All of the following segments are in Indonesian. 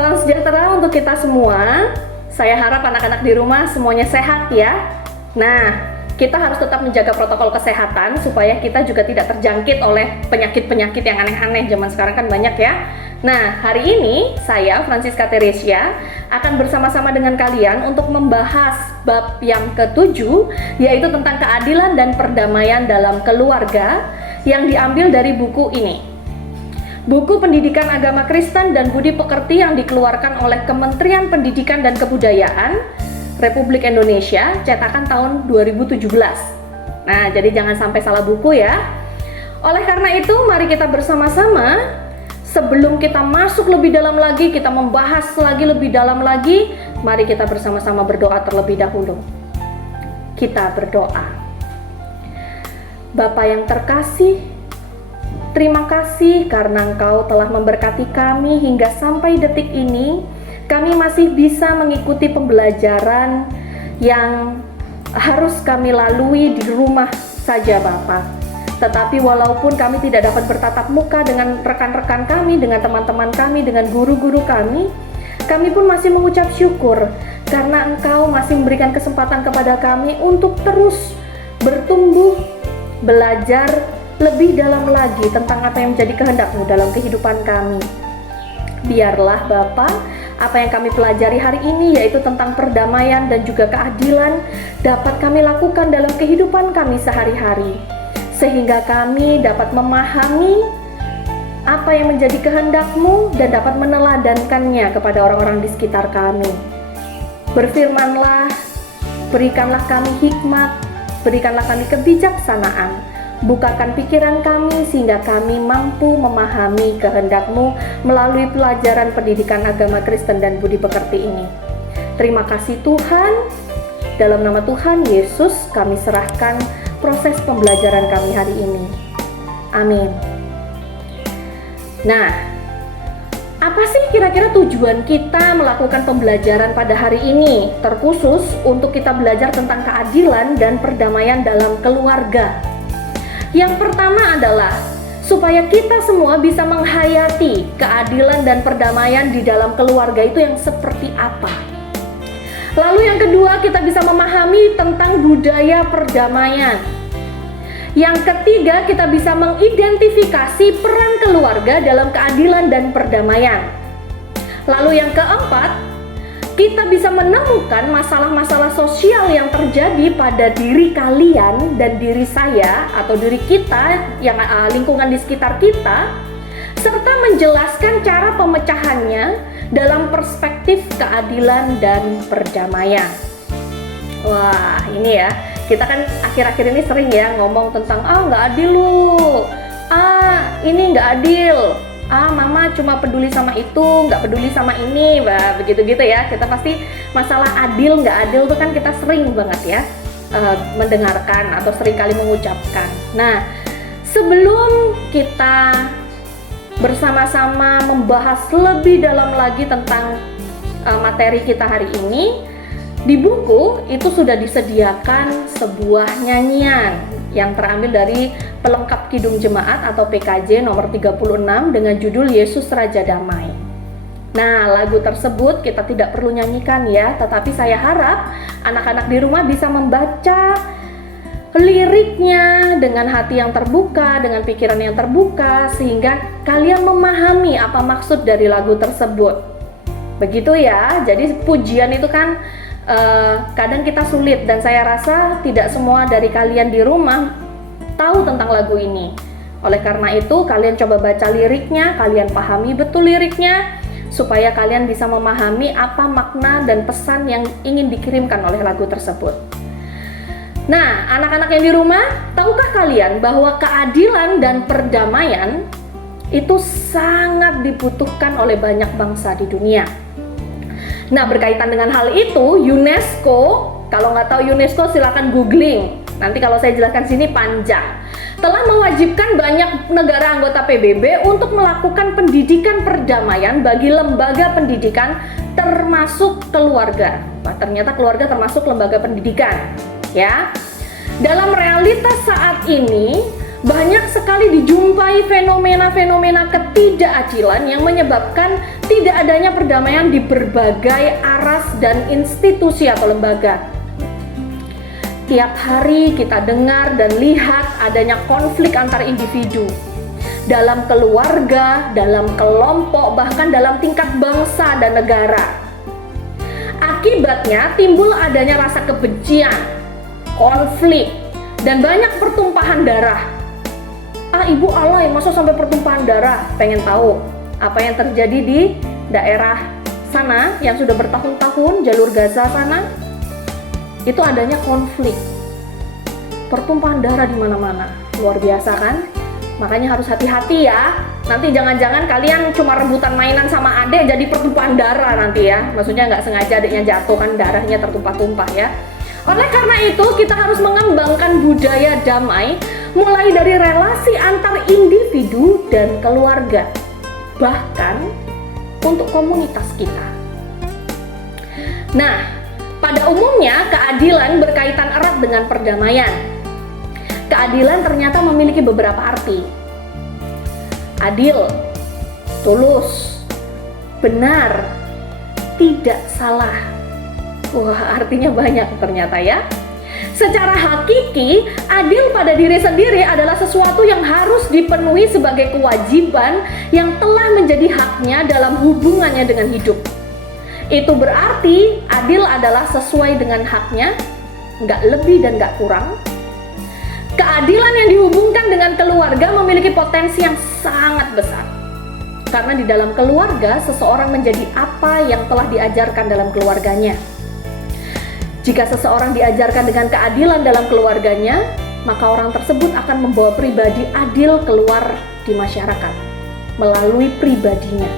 Salam sejahtera untuk kita semua. Saya harap anak-anak di rumah semuanya sehat ya. Nah, kita harus tetap menjaga protokol kesehatan supaya kita juga tidak terjangkit oleh penyakit-penyakit yang aneh-aneh. Zaman sekarang kan banyak ya. Nah, hari ini saya, Francisca Teresia, akan bersama-sama dengan kalian untuk membahas bab yang ke-7, yaitu tentang keadilan dan perdamaian dalam keluarga yang diambil dari buku ini. Buku Pendidikan Agama Kristen dan Budi Pekerti yang dikeluarkan oleh Kementerian Pendidikan dan Kebudayaan Republik Indonesia, cetakan tahun 2017. Nah, jadi jangan sampai salah buku ya. Oleh karena itu, mari kita bersama-sama, sebelum kita masuk lebih dalam lagi, kita membahas lagi lebih dalam lagi, mari kita bersama-sama berdoa terlebih dahulu. Kita berdoa. Bapa yang terkasih, terima kasih karena Engkau telah memberkati kami hingga sampai detik ini. Kami masih bisa mengikuti pembelajaran yang harus kami lalui di rumah saja Bapa. Tetapi walaupun kami tidak dapat bertatap muka dengan rekan-rekan kami, dengan teman-teman kami, dengan guru-guru kami pun masih mengucap syukur karena Engkau masih memberikan kesempatan kepada kami untuk terus bertumbuh, belajar lebih dalam lagi tentang apa yang menjadi kehendak-Mu dalam kehidupan kami. Biarlah Bapa, apa yang kami pelajari hari ini yaitu tentang perdamaian dan juga keadilan dapat kami lakukan dalam kehidupan kami sehari-hari, sehingga kami dapat memahami apa yang menjadi kehendak-Mu dan dapat meneladankannya kepada orang-orang di sekitar kami. Berfirmanlah, berikanlah kami hikmat, berikanlah kami kebijaksanaan, bukakan pikiran kami sehingga kami mampu memahami kehendak-Mu melalui pelajaran pendidikan agama Kristen dan Budi Pekerti ini. Terima kasih Tuhan. Dalam nama Tuhan Yesus kami serahkan proses pembelajaran kami hari ini. Amin. Nah, apa sih kira-kira tujuan kita melakukan pembelajaran pada hari ini? Terkhusus untuk kita belajar tentang keadilan dan perdamaian dalam keluarga. Yang pertama adalah supaya kita semua bisa menghayati keadilan dan perdamaian di dalam keluarga itu yang seperti apa. Lalu yang kedua, kita bisa memahami tentang budaya perdamaian. Yang ketiga, kita bisa mengidentifikasi peran keluarga dalam keadilan dan perdamaian. Lalu yang keempat, kita bisa menemukan masalah-masalah sosial yang terjadi pada diri kalian dan diri saya atau diri kita, yang lingkungan di sekitar kita, serta menjelaskan cara pemecahannya dalam perspektif keadilan dan perdamaian. Wah, ini ya, kita kan akhir-akhir ini sering ya ngomong tentang nggak adil lu, ini nggak adil, mama cuma peduli sama itu, nggak peduli sama ini, begitu-gitu ya. Kita pasti masalah adil nggak adil tuh kan kita sering banget ya mendengarkan atau sering kali mengucapkan. Nah, sebelum kita bersama-sama membahas lebih dalam lagi tentang materi kita hari ini, di buku itu sudah disediakan sebuah nyanyian yang terambil dari Pelengkap Kidung Jemaat atau PKJ nomor 36 dengan judul Yesus Raja Damai. Nah, lagu tersebut kita tidak perlu nyanyikan ya, tetapi saya harap anak-anak di rumah bisa membaca liriknya dengan hati yang terbuka, dengan pikiran yang terbuka, sehingga kalian memahami apa maksud dari lagu tersebut. Begitu ya, jadi pujian itu kan kadang kita sulit, dan saya rasa tidak semua dari kalian di rumah tahu tentang lagu ini. Oleh karena itu, kalian coba baca liriknya, kalian pahami betul liriknya, supaya kalian bisa memahami apa makna dan pesan yang ingin dikirimkan oleh lagu tersebut. Nah, anak-anak yang di rumah, tahukah kalian bahwa keadilan dan perdamaian itu sangat dibutuhkan oleh banyak bangsa di dunia? Nah, berkaitan dengan hal itu, UNESCO, kalau nggak tahu UNESCO silakan googling. Nanti kalau saya jelaskan sini panjang. Telah mewajibkan banyak negara anggota PBB untuk melakukan pendidikan perdamaian bagi lembaga pendidikan termasuk keluarga. Wah, ternyata keluarga termasuk lembaga pendidikan, ya. Dalam realitas saat ini, Banyak sekali dijumpai fenomena-fenomena ketidakadilan yang menyebabkan tidak adanya perdamaian di berbagai aras dan institusi atau lembaga. Tiap hari kita dengar dan lihat adanya konflik antar individu, dalam keluarga, dalam kelompok, bahkan dalam tingkat bangsa dan negara. Akibatnya timbul adanya rasa kebencian, konflik, dan banyak pertumpahan darah. Ibu alay, masa sampai pertumpahan darah? Pengen tahu apa yang terjadi di daerah sana yang sudah bertahun-tahun, jalur Gaza sana? Itu adanya konflik, pertumpahan darah di mana-mana. Luar biasa kan? Makanya harus hati-hati ya. Nanti jangan-jangan kalian cuma rebutan mainan sama adik jadi pertumpahan darah nanti ya. Maksudnya nggak sengaja adiknya jatuh kan darahnya tertumpah-tumpah ya. Oleh karena itu kita harus mengembangkan budaya damai mulai dari relasi antar individu dan keluarga, bahkan untuk komunitas kita. Nah, pada umumnya keadilan berkaitan erat dengan perdamaian. Keadilan ternyata memiliki beberapa arti. Adil, tulus, benar, tidak salah. Wah, artinya banyak ternyata ya. Secara hakiki, adil pada diri sendiri adalah sesuatu yang harus dipenuhi sebagai kewajiban yang telah menjadi haknya dalam hubungannya dengan hidup. Itu berarti adil adalah sesuai dengan haknya, nggak lebih dan nggak kurang. Keadilan yang dihubungkan dengan keluarga memiliki potensi yang sangat besar. Karena di dalam keluarga, seseorang menjadi apa yang telah diajarkan dalam keluarganya. Jika seseorang diajarkan dengan keadilan dalam keluarganya, maka orang tersebut akan membawa pribadi adil keluar di masyarakat melalui pribadinya.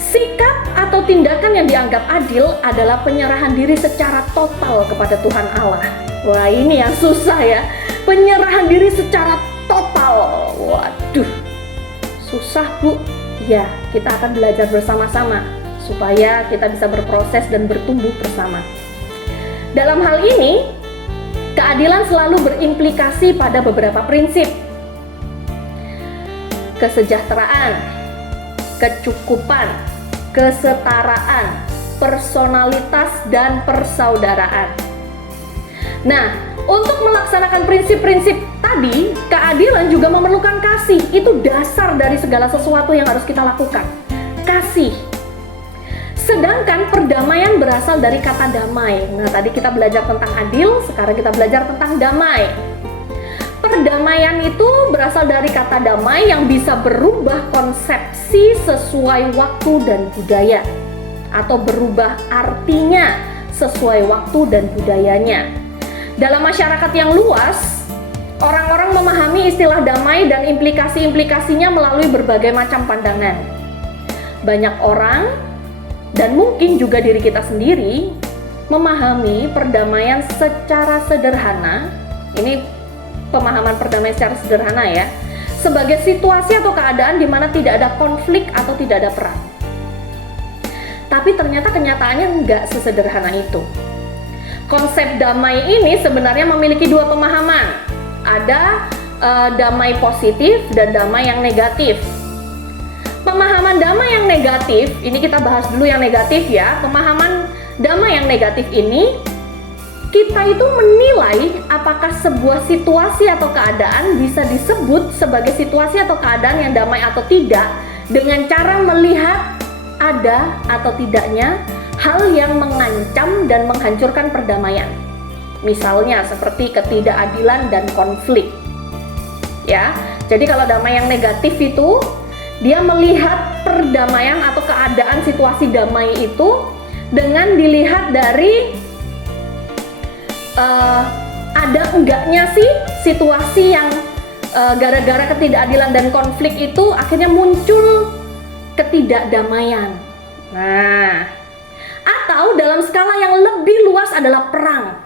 Sikap atau tindakan yang dianggap adil adalah penyerahan diri secara total kepada Tuhan Allah. Wah, ini yang susah ya. Penyerahan diri secara total. Waduh, susah Bu. Ya, kita akan belajar bersama-sama supaya kita bisa berproses dan bertumbuh bersama. Dalam hal ini, keadilan selalu berimplikasi pada beberapa prinsip. Kesejahteraan, kecukupan, kesetaraan, personalitas, dan persaudaraan. Nah, untuk melaksanakan prinsip-prinsip tadi, keadilan juga memerlukan kasih. Itu dasar dari segala sesuatu yang harus kita lakukan. Kasih. Sedangkan perdamaian berasal dari kata damai. Nah, tadi kita belajar tentang adil, sekarang kita belajar tentang damai. Perdamaian itu berasal dari kata damai yang bisa berubah konsepsi sesuai waktu dan budaya, atau berubah artinya sesuai waktu dan budayanya. Dalam masyarakat yang luas, orang-orang memahami istilah damai dan implikasi-implikasinya melalui berbagai macam pandangan. Banyak orang, dan mungkin juga diri kita sendiri, memahami perdamaian secara sederhana. Ini pemahaman perdamaian secara sederhana ya, sebagai situasi atau keadaan di mana tidak ada konflik atau tidak ada perang. Tapi ternyata kenyataannya nggak sesederhana itu. Konsep damai ini sebenarnya memiliki dua pemahaman. Ada damai positif dan damai yang negatif. Pemahaman damai yang negatif, ini kita bahas dulu yang negatif ya. Pemahaman damai yang negatif ini, kita itu menilai apakah sebuah situasi atau keadaan bisa disebut sebagai situasi atau keadaan yang damai atau tidak dengan cara melihat ada atau tidaknya hal yang mengancam dan menghancurkan perdamaian. Misalnya seperti ketidakadilan dan konflik. Ya, jadi kalau damai yang negatif itu dia melihat perdamaian atau keadaan situasi damai itu dengan dilihat dari ada enggaknya sih situasi yang gara-gara ketidakadilan dan konflik itu akhirnya muncul ketidakdamaian. Nah, atau dalam skala yang lebih luas adalah perang.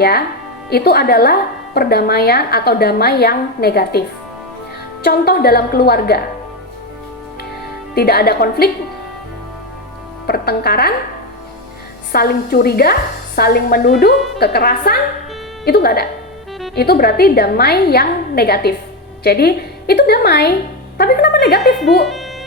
Ya, itu adalah perdamaian atau damai yang negatif. Contoh dalam keluarga, tidak ada konflik, pertengkaran, saling curiga, saling menuduh, kekerasan, itu nggak ada. itu berarti damai yang negatif. Jadi itu damai, tapi kenapa negatif, Bu?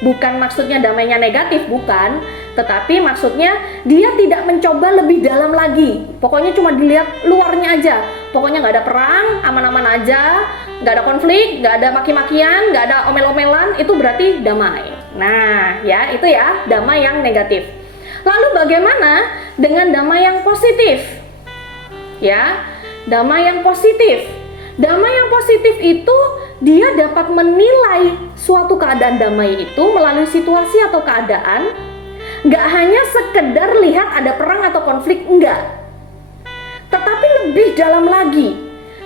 Bukan maksudnya damainya negatif, bukan, tetapi maksudnya dia tidak mencoba lebih dalam lagi. Pokoknya cuma dilihat luarnya aja. Pokoknya nggak ada perang, aman-aman aja, nggak ada konflik, nggak ada maki-makian, nggak ada omel-omelan, itu berarti damai. Nah, ya itu ya damai yang negatif. Lalu bagaimana dengan damai yang positif? Ya, damai yang positif. Damai yang positif itu dia dapat menilai suatu keadaan damai itu melalui situasi atau keadaan, nggak hanya sekedar lihat ada perang atau konflik, enggak, tetapi lebih dalam lagi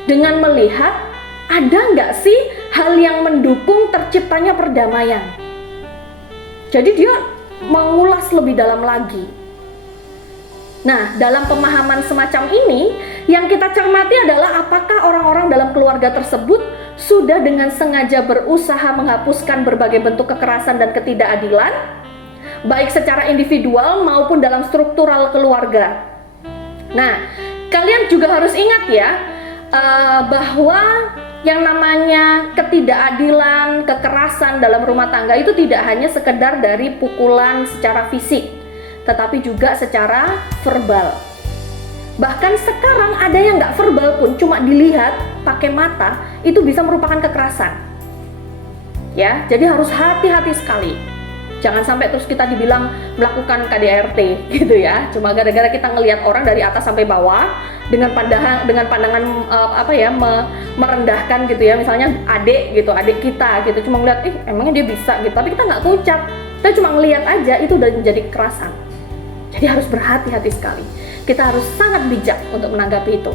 dengan melihat ada nggak sih hal yang mendukung terciptanya perdamaian. Jadi dia mengulas lebih dalam lagi. Nah, dalam pemahaman semacam ini, yang kita cermati adalah apakah orang-orang dalam keluarga tersebut sudah dengan sengaja berusaha menghapuskan berbagai bentuk kekerasan dan ketidakadilan, baik secara individual maupun dalam struktural keluarga. Nah, kalian juga harus ingat ya, bahwa yang namanya ketidakadilan, kekerasan dalam rumah tangga itu tidak hanya sekedar dari pukulan secara fisik, tetapi juga secara verbal. Bahkan sekarang ada yang nggak verbal pun, cuma dilihat pakai mata, itu bisa merupakan kekerasan. Ya, jadi harus hati-hati sekali. Jangan sampai terus kita dibilang melakukan KDRT gitu ya. Cuma gara-gara kita ngelihat orang dari atas sampai bawah dengan pandangan merendahkan gitu ya. Misalnya adik kita gitu, cuma ngeliat emangnya dia bisa gitu. Tapi kita nggak ucap, kita cuma ngelihat aja, itu udah menjadi kekerasan. Jadi harus berhati-hati sekali. Kita harus sangat bijak untuk menanggapi itu.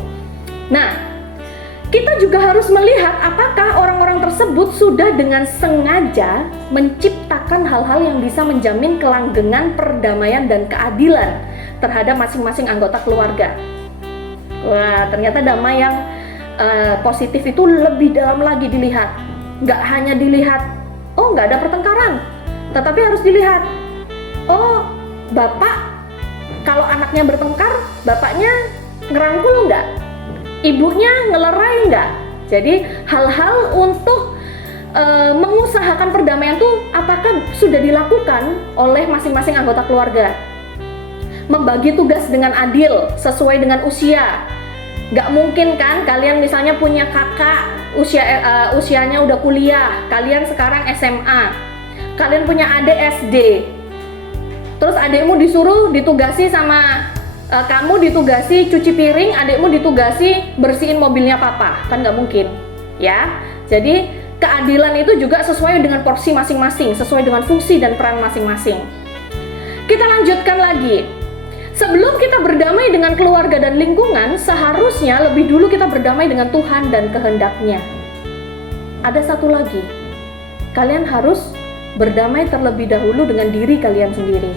Nah, kita juga harus melihat apakah orang-orang tersebut sudah dengan sengaja menciptakan hal-hal yang bisa menjamin kelanggengan perdamaian dan keadilan terhadap masing-masing anggota keluarga. Wah, ternyata damai yang positif itu lebih dalam lagi dilihat. Nggak hanya dilihat, oh nggak ada pertengkaran, tetapi harus dilihat, oh bapak kalau anaknya bertengkar, bapaknya ngerangkul nggak? Ibunya ngelerai nggak? Jadi hal-hal untuk mengusahakan perdamaian itu apakah sudah dilakukan oleh masing-masing anggota keluarga? Membagi tugas dengan adil sesuai dengan usia. Nggak mungkin kan kalian misalnya punya kakak usianya udah kuliah, kalian sekarang SMA, kalian punya adik SD, terus adikmu ditugasi sama kamu ditugasi cuci piring, adikmu ditugasi bersihin mobilnya papa, kan nggak mungkin ya. Jadi keadilan itu juga sesuai dengan porsi masing-masing, sesuai dengan fungsi dan peran masing-masing. Kita lanjutkan lagi. Sebelum kita berdamai dengan keluarga dan lingkungan, seharusnya lebih dulu kita berdamai dengan Tuhan dan kehendaknya. Ada satu lagi, kalian harus berdamai terlebih dahulu dengan diri kalian sendiri.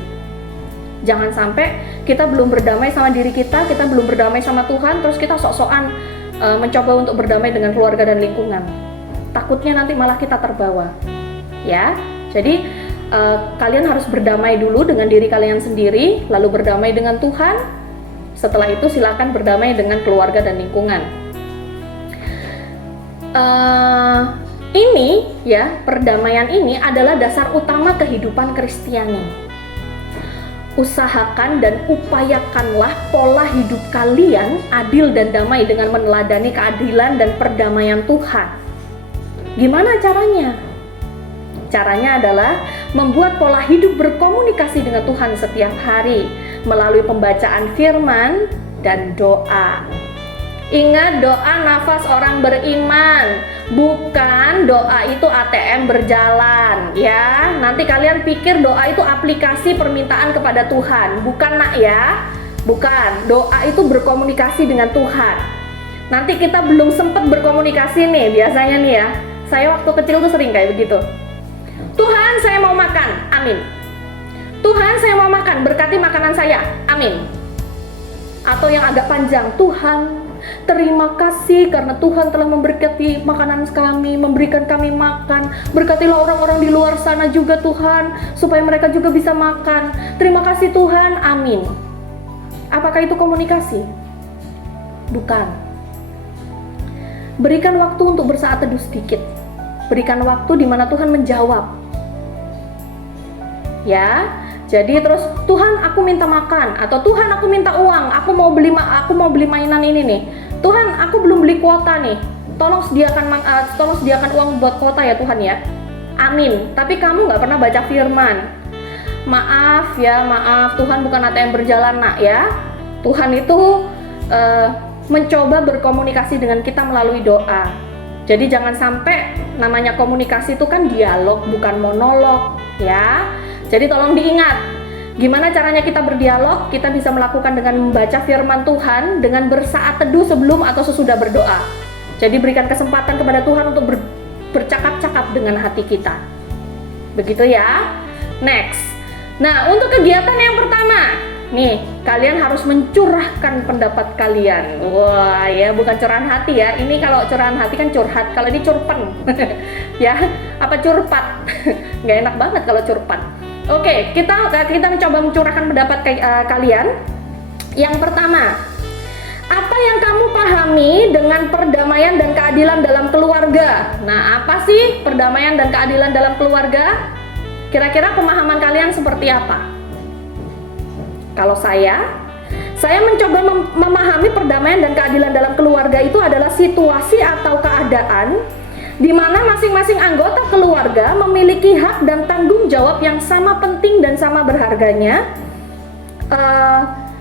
Jangan sampai kita belum berdamai sama diri kita belum berdamai sama Tuhan, terus kita sok-sokan mencoba untuk berdamai dengan keluarga dan lingkungan. Takutnya nanti malah kita terbawa. Ya, jadi kalian harus berdamai dulu dengan diri kalian sendiri, lalu berdamai dengan Tuhan. Setelah itu silakan berdamai dengan keluarga dan lingkungan. Ini ya, perdamaian ini adalah dasar utama kehidupan Kristiani. Usahakan dan upayakanlah pola hidup kalian adil dan damai dengan meneladani keadilan dan perdamaian Tuhan. Gimana caranya? Caranya adalah membuat pola hidup berkomunikasi dengan Tuhan setiap hari melalui pembacaan firman dan doa. Ingat, doa nafas orang beriman, bukan doa itu ATM berjalan ya. Nanti kalian pikir doa itu aplikasi permintaan kepada Tuhan, bukan nak ya. Bukan, doa itu berkomunikasi dengan Tuhan. Nanti kita belum sempat berkomunikasi nih, biasanya nih ya. Saya waktu kecil tuh sering kayak begitu. Tuhan, saya mau makan, amin. Tuhan, saya mau makan, berkati makanan saya, amin. Atau yang agak panjang, Tuhan, terima kasih karena Tuhan telah memberkati makanan kami, memberikan kami makan. Berkatilah orang-orang di luar sana juga Tuhan, supaya mereka juga bisa makan. Terima kasih Tuhan, amin. Apakah itu komunikasi? Bukan. berikan waktu untuk bersaat teduh sedikit. Berikan waktu di mana Tuhan menjawab. Ya, jadi terus Tuhan aku minta makan, atau Tuhan aku minta uang, aku mau beli mainan ini nih. Tuhan aku belum beli kuota nih. Tolong sediakan uang buat kuota ya Tuhan ya. Amin. Tapi kamu nggak pernah baca firman. Maaf Tuhan bukan ATM berjalan nak ya. Tuhan itu mencoba berkomunikasi dengan kita melalui doa. Jadi jangan sampai, namanya komunikasi itu kan dialog bukan monolog ya. Jadi tolong diingat, gimana caranya kita berdialog? Kita bisa melakukan dengan membaca firman Tuhan, dengan bersaat teduh sebelum atau sesudah berdoa. Jadi berikan kesempatan kepada Tuhan untuk bercakap-cakap dengan hati kita. Begitu ya. Next. Nah, untuk kegiatan yang pertama, nih, kalian harus mencurahkan pendapat kalian. Wah, ya, bukan curahan hati ya. Ini kalau curahan hati kan curhat, kalau ini curpen. Ya, apa curpat? Nggak enak banget kalau curpat. Oke, kita mencoba mencurahkan pendapat kalian. Yang pertama, apa yang kamu pahami dengan perdamaian dan keadilan dalam keluarga? Nah, apa sih perdamaian dan keadilan dalam keluarga? Kira-kira pemahaman kalian seperti apa? Kalau saya mencoba memahami perdamaian dan keadilan dalam keluarga itu adalah situasi atau keadaan di mana masing-masing anggota keluarga memiliki hak dan tanggung jawab yang sama penting dan sama berharganya,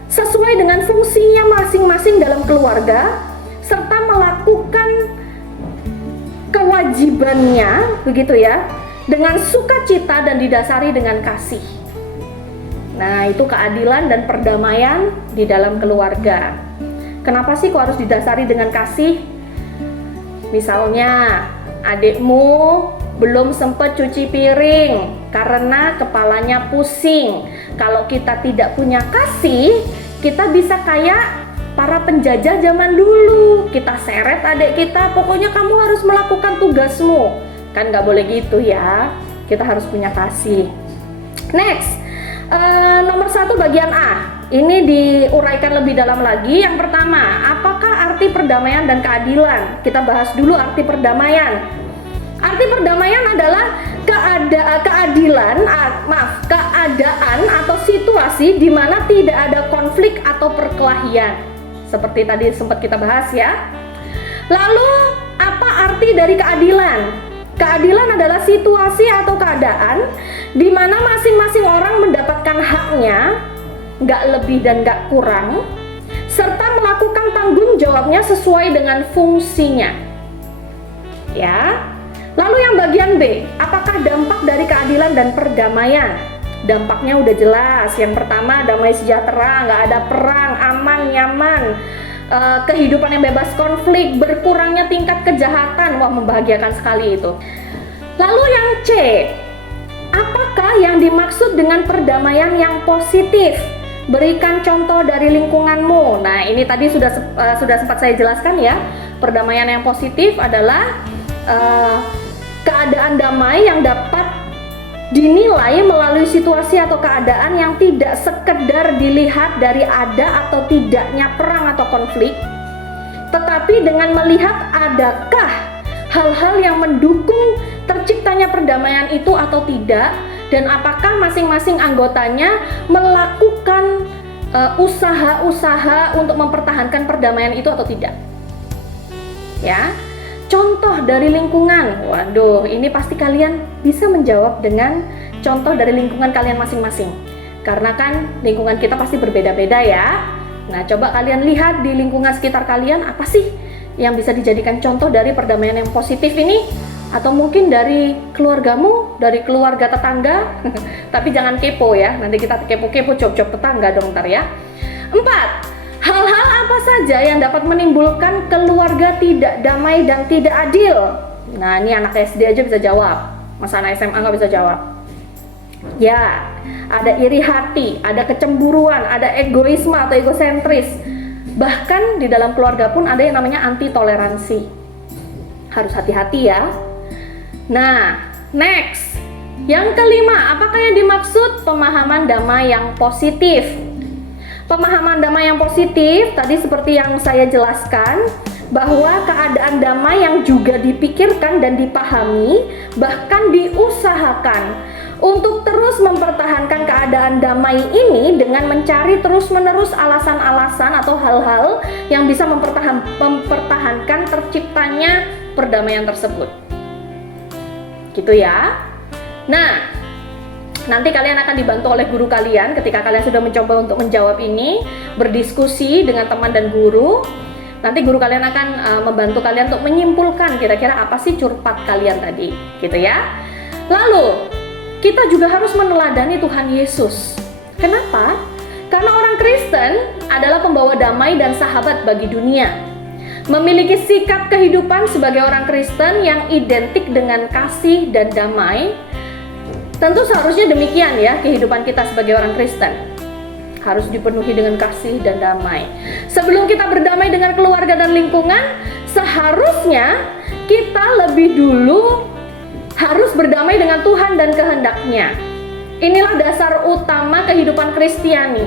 sesuai dengan fungsinya masing-masing dalam keluarga, serta melakukan kewajibannya, begitu ya, dengan sukacita dan didasari dengan kasih. Nah, itu keadilan dan perdamaian di dalam keluarga. Kenapa sih kok harus didasari dengan kasih? Misalnya, adikmu belum sempat cuci piring karena kepalanya pusing. Kalau kita tidak punya kasih, kita bisa kayak para penjajah zaman dulu. Kita seret adik kita, pokoknya kamu harus melakukan tugasmu. Kan nggak boleh gitu ya. Kita harus punya kasih. Next, nomor 1 bagian A. Ini diuraikan lebih dalam lagi. Yang pertama, apakah arti perdamaian dan keadilan? Kita bahas dulu arti perdamaian. Arti perdamaian adalah keadaan atau situasi di mana tidak ada konflik atau perkelahian. Seperti tadi sempat kita bahas ya. Lalu, apa arti dari keadilan? Keadilan adalah situasi atau keadaan di mana masing-masing orang mendapatkan haknya, nggak lebih dan nggak kurang, serta melakukan tanggung jawabnya sesuai dengan fungsinya. Ya. Lalu yang bagian B, apakah dampak dari keadilan dan perdamaian? Dampaknya udah jelas. Yang pertama, damai sejahtera, nggak ada perang, aman, nyaman, kehidupan yang bebas konflik, berkurangnya tingkat kejahatan. Wah, membahagiakan sekali itu. Lalu yang C, apakah yang dimaksud dengan perdamaian yang positif? Berikan contoh dari lingkunganmu. Nah, ini tadi sudah sempat saya jelaskan ya. Perdamaian yang positif adalah keadaan damai yang dapat dinilai melalui situasi atau keadaan yang tidak sekedar dilihat dari ada atau tidaknya perang atau konflik, tetapi dengan melihat adakah hal-hal yang mendukung terciptanya perdamaian itu atau tidak, dan apakah masing-masing anggotanya melakukan usaha-usaha untuk mempertahankan perdamaian itu atau tidak. Ya. Contoh dari lingkungan. Waduh, ini pasti kalian bisa menjawab dengan contoh dari lingkungan kalian masing-masing. Karena kan lingkungan kita pasti berbeda-beda ya. Nah, coba kalian lihat di lingkungan sekitar kalian, apa sih yang bisa dijadikan contoh dari perdamaian yang positif ini? Atau mungkin dari keluargamu, dari keluarga tetangga. Tapi jangan kepo ya, nanti kita kepo-kepo job-job tetangga dong ntar ya. 4. Hal-hal apa saja yang dapat menimbulkan keluarga tidak damai dan tidak adil? Nah, ini anak SD aja bisa jawab. Masa anak SMA nggak bisa jawab? Ya, ada iri hati, ada kecemburuan, ada egoisme atau egosentris. Bahkan di dalam keluarga pun ada yang namanya anti toleransi. Harus hati-hati ya. Nah, next. Yang kelima, apakah yang dimaksud pemahaman damai yang positif? Pemahaman damai yang positif tadi seperti yang saya jelaskan, bahwa keadaan damai yang juga dipikirkan dan dipahami, bahkan diusahakan untuk terus mempertahankan keadaan damai ini dengan mencari terus-menerus alasan-alasan atau hal-hal yang bisa mempertahankan terciptanya perdamaian tersebut. Gitu ya. Nah, nanti kalian akan dibantu oleh guru kalian ketika kalian sudah mencoba untuk menjawab ini, berdiskusi dengan teman dan guru. Nanti guru kalian akan membantu kalian untuk menyimpulkan kira-kira apa sih curpat kalian tadi, gitu ya. Lalu, kita juga harus meneladani Tuhan Yesus. Kenapa? Karena orang Kristen adalah pembawa damai dan sahabat bagi dunia. Memiliki sikap kehidupan sebagai orang Kristen yang identik dengan kasih dan damai. Tentu seharusnya demikian ya, kehidupan kita sebagai orang Kristen harus dipenuhi dengan kasih dan damai. Sebelum kita berdamai dengan keluarga dan lingkungan, seharusnya kita lebih dulu harus berdamai dengan Tuhan dan kehendak-Nya. Inilah dasar utama kehidupan Kristiani.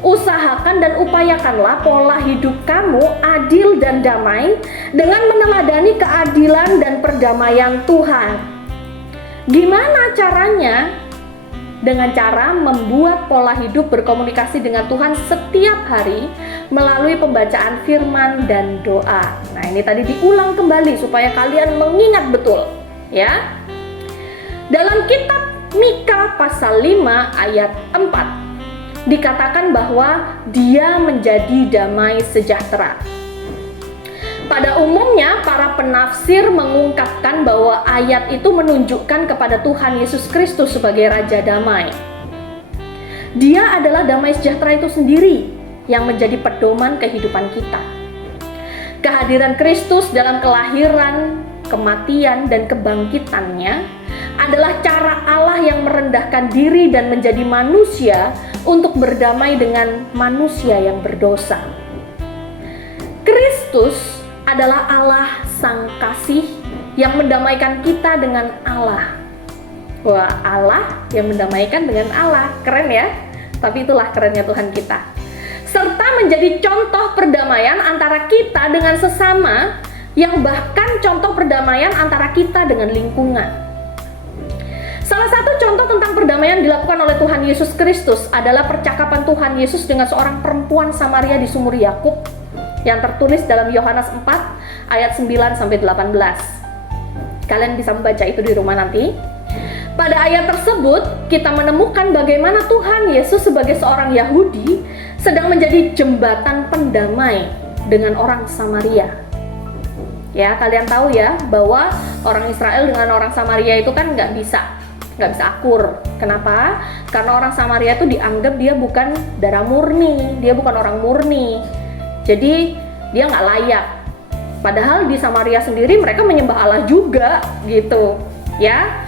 Usahakan dan upayakanlah pola hidup kamu adil dan damai dengan meneladani keadilan dan perdamaian Tuhan. Gimana caranya? Dengan cara membuat pola hidup berkomunikasi dengan Tuhan setiap hari melalui pembacaan firman dan doa. Nah, ini tadi diulang kembali supaya kalian mengingat betul, ya. Dalam kitab Mika pasal 5 ayat 4 dikatakan bahwa Dia menjadi damai sejahtera. Pada umumnya, para penafsir mengungkapkan bahwa ayat itu menunjukkan kepada Tuhan Yesus Kristus sebagai Raja Damai. Dia adalah damai sejahtera itu sendiri yang menjadi pedoman kehidupan kita. Kehadiran Kristus dalam kelahiran, kematian, dan kebangkitannya adalah cara Allah yang merendahkan diri dan menjadi manusia untuk berdamai dengan manusia yang berdosa. Kristus adalah Allah Sang Kasih yang mendamaikan kita dengan Allah. Wah, Allah yang mendamaikan dengan Allah, keren ya? Tapi itulah kerennya Tuhan kita. Serta menjadi contoh perdamaian antara kita dengan sesama, yang bahkan contoh perdamaian antara kita dengan lingkungan. Salah satu contoh tentang perdamaian dilakukan oleh Tuhan Yesus Kristus adalah percakapan Tuhan Yesus dengan seorang perempuan Samaria di sumur Yakub yang tertulis dalam Yohanes 4 ayat 9 sampai 18. Kalian bisa membaca itu di rumah nanti. Pada ayat tersebut kita menemukan bagaimana Tuhan Yesus sebagai seorang Yahudi sedang menjadi jembatan pendamai dengan orang Samaria. Ya, kalian tahu ya bahwa orang Israel dengan orang Samaria itu kan nggak bisa akur. Kenapa? Karena orang Samaria itu dianggap dia bukan darah murni, dia bukan orang murni. Jadi dia nggak layak. Padahal di Samaria sendiri mereka menyembah Allah juga, gitu, ya.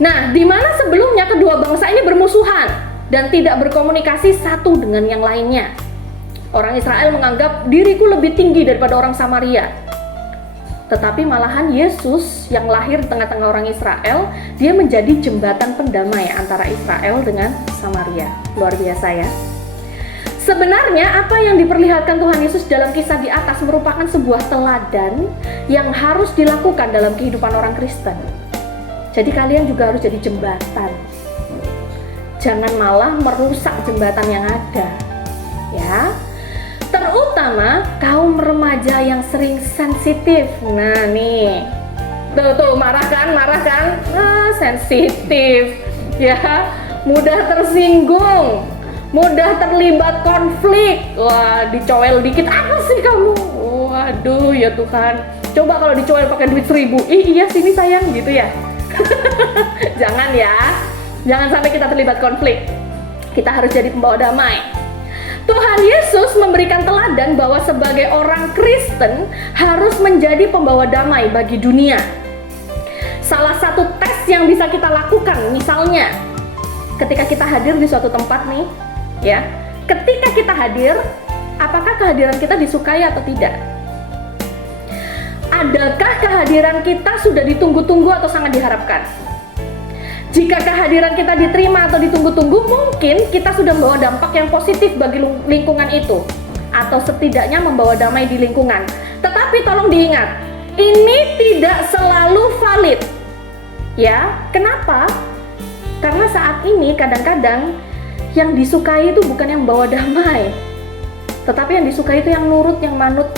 Nah, di mana sebelumnya kedua bangsa ini bermusuhan dan tidak berkomunikasi satu dengan yang lainnya. Orang Israel menganggap diriku lebih tinggi daripada orang Samaria. Tetapi malahan Yesus yang lahir di tengah-tengah orang Israel, dia menjadi jembatan pendamai antara Israel dengan Samaria. Luar biasa ya. Sebenarnya apa yang diperlihatkan Tuhan Yesus dalam kisah di atas merupakan sebuah teladan yang harus dilakukan dalam kehidupan orang Kristen. Jadi kalian juga harus jadi jembatan. Jangan malah merusak jembatan yang ada, ya. Terutama kaum remaja yang sering sensitif. Nah nih, tuh marah kan? Sensitif, ya, mudah tersinggung, mudah terlibat konflik. Wah, dicoel dikit, apa sih kamu? Waduh, ya Tuhan. Coba kalau dicoel pakai duit 1.000, iya sini sayang, gitu ya. Jangan ya, jangan sampai kita terlibat konflik. Kita harus jadi pembawa damai. Tuhan Yesus memberikan teladan bahwa sebagai orang Kristen harus menjadi pembawa damai bagi dunia. Salah satu tes yang bisa kita lakukan, misalnya ketika kita hadir di suatu tempat nih, ya, ketika kita hadir, apakah kehadiran kita disukai atau tidak? Adakah kehadiran kita sudah ditunggu-tunggu atau sangat diharapkan? Jika kehadiran kita diterima atau ditunggu-tunggu, mungkin kita sudah membawa dampak yang positif bagi lingkungan itu. atau setidaknya membawa damai di lingkungan. Tetapi tolong diingat, ini tidak selalu valid. Ya, kenapa? Karena saat ini kadang-kadang yang disukai itu bukan yang bawa damai, tetapi yang disukai itu yang nurut, yang manut,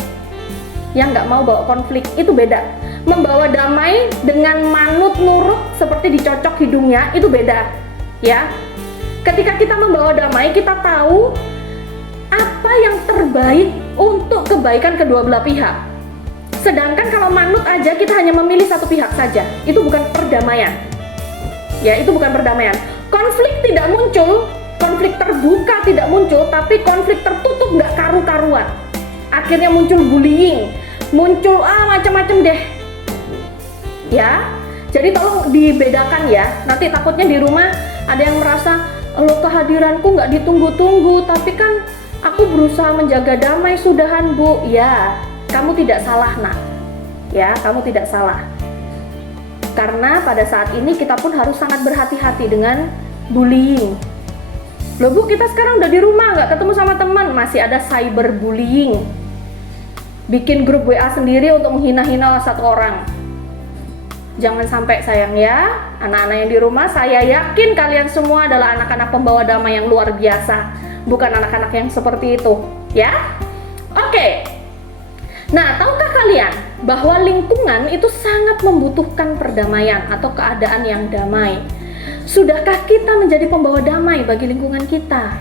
yang nggak mau bawa konflik. Itu beda. Membawa damai dengan manut nurut seperti dicocok hidungnya itu beda. Ya, ketika kita membawa damai, kita tahu apa yang terbaik untuk kebaikan kedua belah pihak. Sedangkan kalau manut aja kita hanya memilih satu pihak saja, itu bukan perdamaian. Ya, itu bukan perdamaian. Konflik tidak muncul, konflik terbuka tidak muncul, tapi konflik tertutup nggak karu-karuan. Akhirnya muncul bullying, muncul macam-macam deh. Ya, jadi tolong dibedakan ya. Nanti takutnya di rumah ada yang merasa, lo kehadiranku nggak ditunggu-tunggu, tapi kan aku berusaha menjaga damai sudahan, Bu. Ya, kamu tidak salah, nak. Ya, kamu tidak salah. Karena pada saat ini kita pun harus sangat berhati-hati dengan bullying. Loh Bu, kita sekarang udah di rumah, nggak ketemu sama teman, masih ada cyberbullying. Bikin grup WA sendiri untuk menghina-hina satu orang. Jangan sampai sayang ya, anak-anak yang di rumah, saya yakin kalian semua adalah anak-anak pembawa damai yang luar biasa. Bukan anak-anak yang seperti itu, ya. Oke. Nah, tahukah kalian bahwa lingkungan itu sangat membutuhkan perdamaian atau keadaan yang damai? Sudahkah kita menjadi pembawa damai bagi lingkungan kita?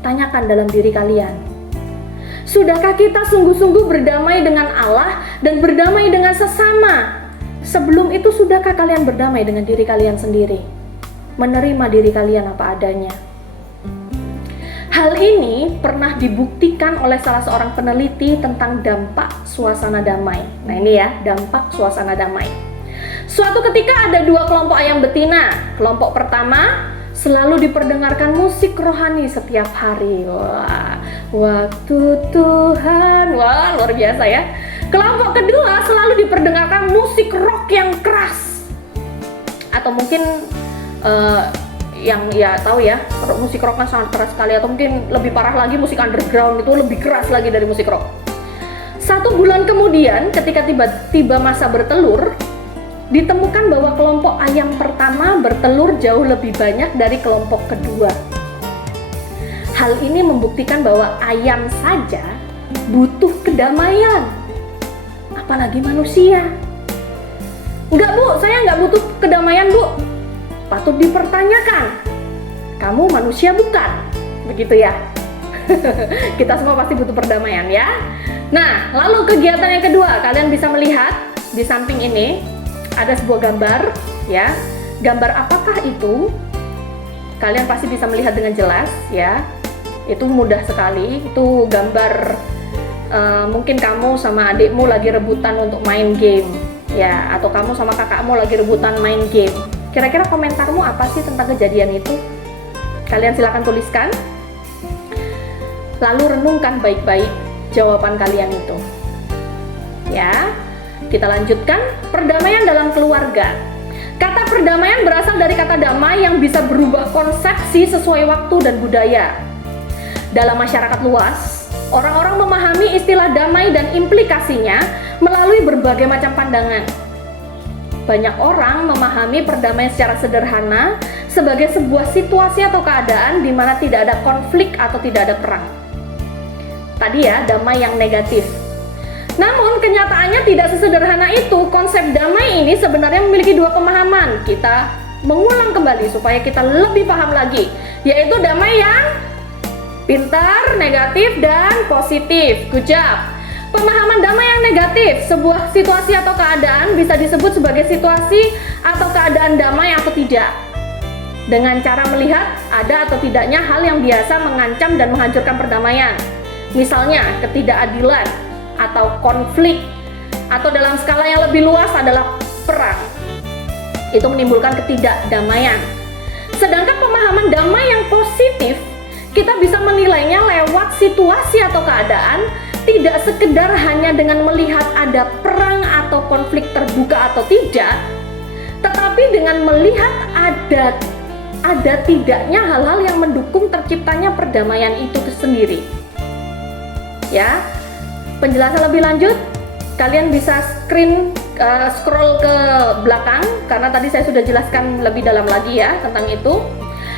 Tanyakan dalam diri kalian. Sudahkah kita sungguh-sungguh berdamai dengan Allah dan berdamai dengan sesama? Sebelum itu, sudahkah kalian berdamai dengan diri kalian sendiri? Menerima diri kalian apa adanya? Hal ini pernah dibuktikan oleh salah seorang peneliti tentang dampak suasana damai. Nah ini ya, dampak suasana damai. Suatu ketika ada dua kelompok ayam betina. Kelompok pertama selalu diperdengarkan musik rohani setiap hari. Wah, waktu Tuhan. Wah, luar biasa ya. Kelompok kedua selalu diperdengarkan musik rock yang keras. Atau mungkin yang ya tahu ya, musik rock kan sangat keras sekali, atau mungkin lebih parah lagi musik underground itu lebih keras lagi dari musik rock. 1 bulan kemudian ketika tiba-tiba masa bertelur, ditemukan bahwa kelompok ayam pertama bertelur jauh lebih banyak dari kelompok kedua. Hal ini membuktikan bahwa ayam saja butuh kedamaian, apalagi manusia. Enggak Bu, saya nggak butuh kedamaian Bu. Patut dipertanyakan, kamu manusia bukan? Begitu ya. Kita semua pasti butuh perdamaian ya. Nah, lalu kegiatan yang kedua, kalian bisa melihat di samping ini ada sebuah gambar ya. Gambar apakah itu? Kalian pasti bisa melihat dengan jelas ya. Itu mudah sekali. Itu gambar mungkin kamu sama adikmu lagi rebutan untuk main game ya, atau kamu sama kakakmu lagi rebutan main game. Kira-kira komentarmu apa sih tentang kejadian itu? Kalian silakan tuliskan. Lalu renungkan baik-baik jawaban kalian itu. Ya, kita lanjutkan. Perdamaian dalam keluarga. Kata perdamaian berasal dari kata damai yang bisa berubah konsepsi sesuai waktu dan budaya. Dalam masyarakat luas, orang-orang memahami istilah damai dan implikasinya melalui berbagai macam pandangan. Banyak orang memahami perdamaian secara sederhana sebagai sebuah situasi atau keadaan di mana tidak ada konflik atau tidak ada perang. Tadi ya, damai yang negatif. Namun kenyataannya tidak sesederhana itu. Konsep damai ini sebenarnya memiliki dua pemahaman. Kita mengulang kembali supaya kita lebih paham lagi, yaitu damai yang pintar, negatif, dan positif. Good job. Pemahaman damai yang negatif, sebuah situasi atau keadaan bisa disebut sebagai situasi atau keadaan damai atau tidak. Dengan cara melihat ada atau tidaknya hal yang biasa mengancam dan menghancurkan perdamaian. Misalnya ketidakadilan atau konflik, atau dalam skala yang lebih luas adalah perang. Itu menimbulkan ketidakdamaian. Sedangkan pemahaman damai yang positif, kita bisa menilainya lewat situasi atau keadaan, tidak sekedar hanya dengan melihat ada perang atau konflik terbuka atau tidak, tetapi dengan melihat ada tidaknya hal-hal yang mendukung terciptanya perdamaian itu sendiri. ya. Penjelasan lebih lanjut kalian bisa scroll ke belakang karena tadi saya sudah jelaskan lebih dalam lagi ya tentang itu.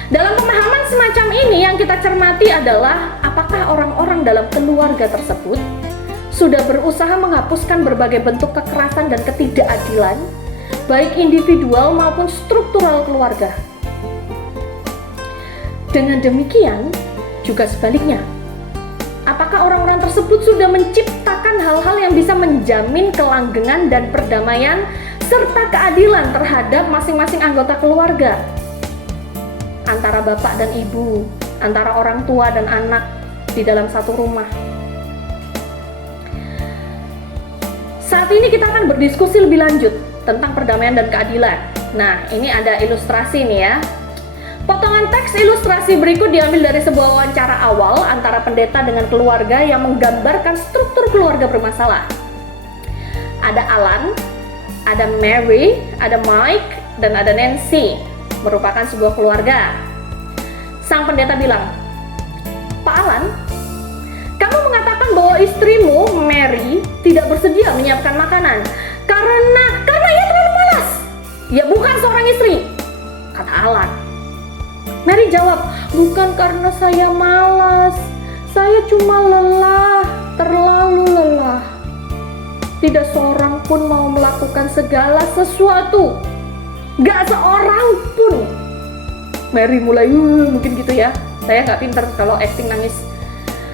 Dalam pemahaman semacam ini yang kita cermati adalah apakah orang-orang dalam keluarga tersebut sudah berusaha menghapuskan berbagai bentuk kekerasan dan ketidakadilan, baik individual maupun struktural keluarga. Dengan demikian, juga sebaliknya, apakah orang-orang tersebut sudah menciptakan hal-hal yang bisa menjamin kelanggengan dan perdamaian serta keadilan terhadap masing-masing anggota keluarga? Antara bapak dan ibu, antara orang tua dan anak di dalam satu rumah. Saat ini kita akan berdiskusi lebih lanjut tentang perdamaian dan keadilan. Nah, ini ada ilustrasi nih ya. Potongan teks ilustrasi berikut diambil dari sebuah wawancara awal antara pendeta dengan keluarga yang menggambarkan struktur keluarga bermasalah. Ada Alan, ada Mary, ada Mike, dan ada Nancy, merupakan sebuah keluarga. Sang pendeta bilang, "Pak Alan, kamu mengatakan bahwa istrimu, Mary, tidak bersedia menyiapkan makanan karena ia terlalu malas. Ya bukan seorang istri," kata Alan. Mary jawab, "Bukan karena saya malas, saya cuma lelah, terlalu lelah. Tidak seorang pun mau melakukan segala sesuatu. Gak seorang pun." Mary mulai mungkin gitu ya, saya gak pinter kalau acting nangis.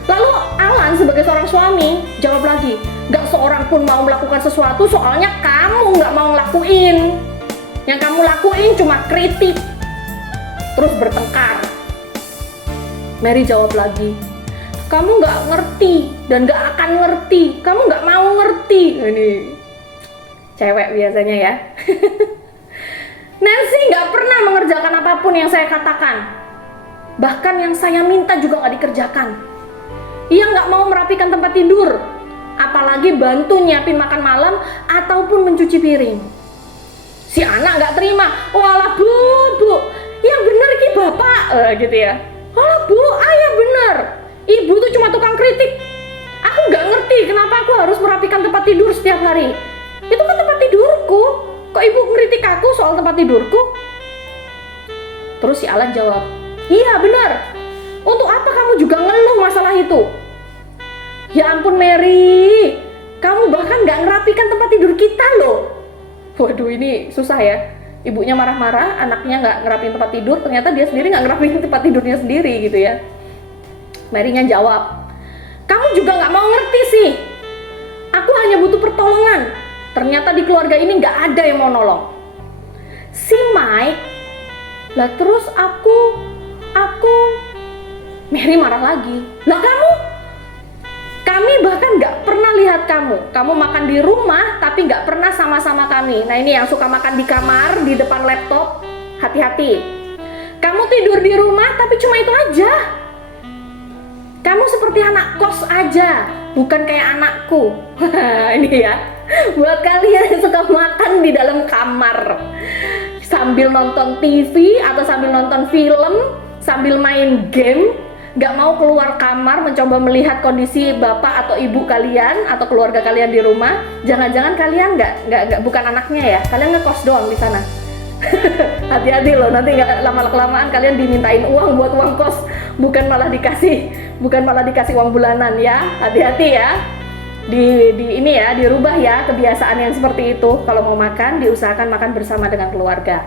Lalu Alan sebagai seorang suami jawab lagi, "Gak seorang pun mau melakukan sesuatu soalnya kamu gak mau ngelakuin. Yang kamu lakuin cuma kritik." Terus bertengkar. Mary jawab lagi, "Kamu gak ngerti dan gak akan ngerti. Kamu gak mau ngerti." Ini cewek biasanya ya. Nancy gak pernah mengerjakan apapun yang saya katakan. Bahkan yang saya minta juga gak dikerjakan. Ia gak mau merapikan tempat tidur, apalagi bantu nyiapin makan malam ataupun mencuci piring. Si anak gak terima, "Walah bu, yang bener ki bapak," gitu ya. "Walah bu, ayah bener. Ibu tuh cuma tukang kritik. Aku gak ngerti kenapa aku harus merapikan tempat tidur setiap hari. Itu kan tempat tidurku. Kok ibu ngeritik aku soal tempat tidurku?" Terus si Alan jawab, "Iya benar. Untuk apa kamu juga ngeluh masalah itu? Ya ampun Mary, kamu bahkan gak ngerapikan tempat tidur kita loh." Waduh, ini susah ya. Ibunya marah-marah, anaknya gak ngerapin tempat tidur, ternyata dia sendiri gak ngerapin tempat tidurnya sendiri gitu ya. Mary-nya jawab, "Kamu juga gak mau ngerti sih. Aku hanya butuh pertolongan. Ternyata di keluarga ini gak ada yang mau nolong." Si Mike, "Lah terus aku Mary marah lagi, "Lah kamu? Kami bahkan gak pernah lihat kamu. Kamu makan di rumah tapi gak pernah sama-sama kami." Nah ini yang suka makan di kamar, di depan laptop, hati-hati. "Kamu tidur di rumah tapi cuma itu aja. Kamu seperti anak kos aja, bukan kayak anakku." Ini ya, buat kalian yang suka makan di dalam kamar sambil nonton TV atau sambil nonton film, sambil main game, gak mau keluar kamar mencoba melihat kondisi bapak atau ibu kalian atau keluarga kalian di rumah, jangan-jangan kalian bukan anaknya ya, kalian ngekos doang di sana. Hati-hati loh, nanti nggak lama-kelamaan kalian dimintain uang buat uang kos, bukan malah dikasih uang bulanan ya. Hati-hati ya. Ini ya, dirubah ya kebiasaan yang seperti itu. Kalau mau makan, diusahakan makan bersama dengan keluarga.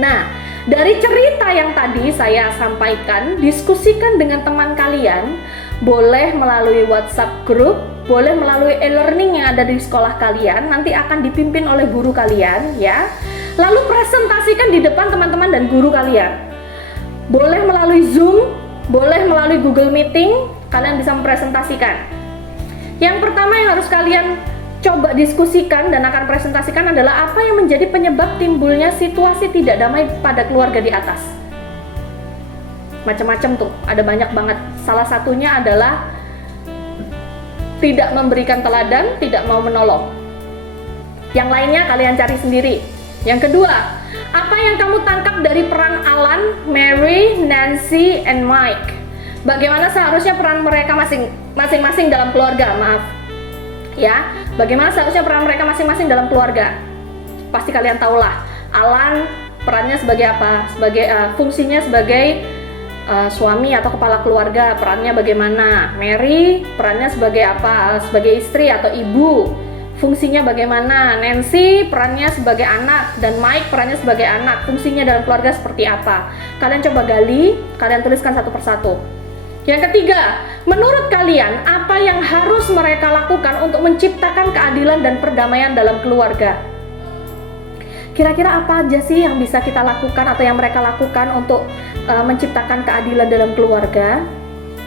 Nah, dari cerita yang tadi saya sampaikan, diskusikan dengan teman kalian, boleh melalui WhatsApp group, boleh melalui e-learning yang ada di sekolah kalian, nanti akan dipimpin oleh guru kalian ya. Lalu presentasikan di depan teman-teman dan guru kalian. Boleh melalui Zoom, boleh melalui Google Meeting, kalian bisa mempresentasikan. Yang pertama yang harus kalian coba diskusikan dan akan presentasikan adalah apa yang menjadi penyebab timbulnya situasi tidak damai pada keluarga di atas. Macam-macam tuh, ada banyak banget. Salah satunya adalah tidak memberikan teladan, tidak mau menolong. Yang lainnya kalian cari sendiri. Yang kedua, apa yang kamu tangkap dari peran Alan, Mary, Nancy, and Mike? Bagaimana seharusnya peran mereka masing-masing dalam keluarga, maaf. Ya, bagaimana seharusnya peran mereka masing-masing dalam keluarga? Pasti kalian tahulah. Alan perannya sebagai apa? Fungsinya sebagai suami atau kepala keluarga, perannya bagaimana? Mary perannya sebagai apa? Sebagai istri atau ibu, fungsinya bagaimana? Nancy perannya sebagai anak, dan Mike perannya sebagai anak, fungsinya dalam keluarga seperti apa? Kalian coba gali, kalian tuliskan satu persatu. Yang ketiga, menurut kalian apa yang harus mereka lakukan untuk menciptakan keadilan dan perdamaian dalam keluarga? Kira-kira apa aja sih yang bisa kita lakukan atau yang mereka lakukan untuk menciptakan keadilan dalam keluarga?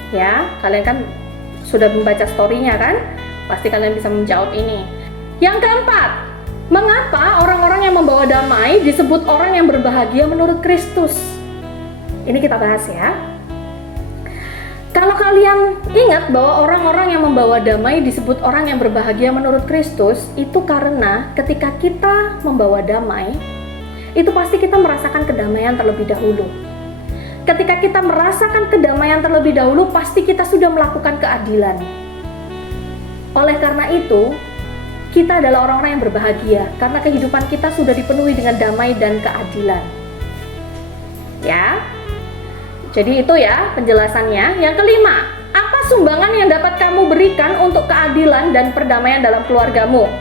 Ya, kalian kan sudah membaca story-nya kan? Pasti kalian bisa menjawab ini. Yang keempat, mengapa orang-orang yang membawa damai disebut orang yang berbahagia menurut Kristus? Ini kita bahas ya. Kalau kalian ingat bahwa orang-orang yang membawa damai disebut orang yang berbahagia menurut Kristus, itu karena ketika kita membawa damai, itu pasti kita merasakan kedamaian terlebih dahulu. Ketika kita merasakan kedamaian terlebih dahulu, pasti kita sudah melakukan keadilan. Oleh karena itu, kita adalah orang-orang yang berbahagia karena kehidupan kita sudah dipenuhi dengan damai dan keadilan. Ya. Jadi itu ya penjelasannya. Yang kelima, apa sumbangan yang dapat kamu berikan untuk keadilan dan perdamaian dalam keluargamu?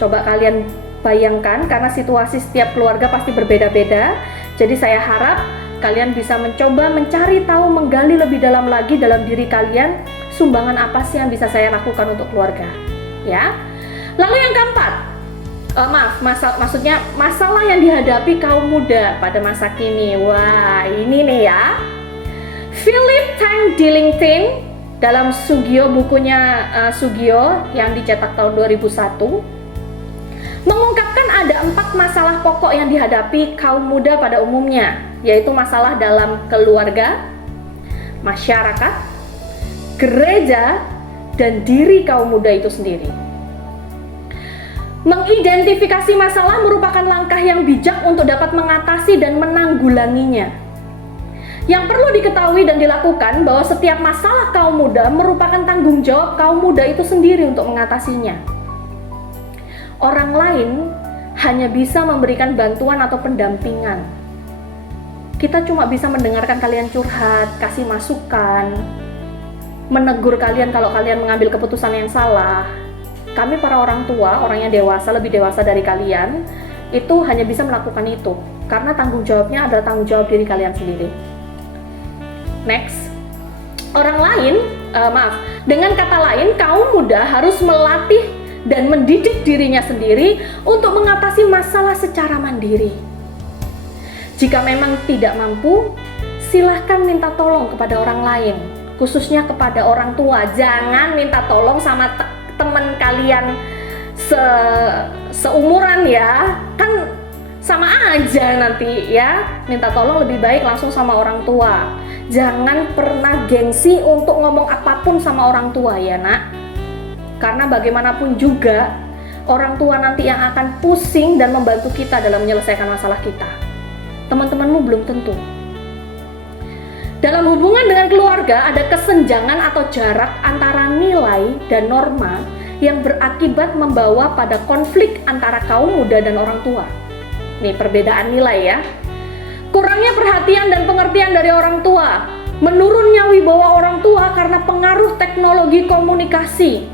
Coba kalian bayangkan, karena situasi setiap keluarga pasti berbeda-beda. Jadi saya harap kalian bisa mencoba mencari tahu, menggali lebih dalam lagi dalam diri kalian, sumbangan apa sih yang bisa saya lakukan untuk keluarga. Ya. Lalu yang keempat, maksudnya masalah yang dihadapi kaum muda pada masa kini. Wah, ini nih ya. Philip Tang Dillington dalam Sugio, bukunya Sugio yang dicetak tahun 2001, mengungkapkan ada 4 masalah pokok yang dihadapi kaum muda pada umumnya, yaitu masalah dalam keluarga, masyarakat, gereja, dan diri kaum muda itu sendiri. Mengidentifikasi masalah merupakan langkah yang bijak untuk dapat mengatasi dan menanggulanginya. Yang perlu diketahui dan dilakukan bahwa setiap masalah kaum muda merupakan tanggung jawab kaum muda itu sendiri untuk mengatasinya. Orang lain hanya bisa memberikan bantuan atau pendampingan. Kita cuma bisa mendengarkan kalian curhat, kasih masukan, menegur kalian kalau kalian mengambil keputusan yang salah. Kami para orang tua, orang yang dewasa, lebih dewasa dari kalian, itu hanya bisa melakukan itu karena tanggung jawabnya adalah tanggung jawab diri kalian sendiri. Next, dengan kata lain, kaum muda harus melatih dan mendidik dirinya sendiri untuk mengatasi masalah secara mandiri. Jika memang tidak mampu, silahkan minta tolong kepada orang lain, khususnya kepada orang tua. Jangan minta tolong sama teman kalian seumuran ya, kan sama aja nanti ya. Minta tolong lebih baik langsung sama orang tua. Jangan pernah gengsi untuk ngomong apapun sama orang tua ya nak, karena bagaimanapun juga orang tua nanti yang akan pusing dan membantu kita dalam menyelesaikan masalah kita. Teman-temanmu belum tentu. Dalam hubungan dengan keluarga ada kesenjangan atau jarak antara nilai dan norma yang berakibat membawa pada konflik antara kaum muda dan orang tua. Nih perbedaan nilai ya. Kurangnya perhatian dan pengertian dari orang tua, menurunnya wibawa orang tua karena pengaruh teknologi komunikasi,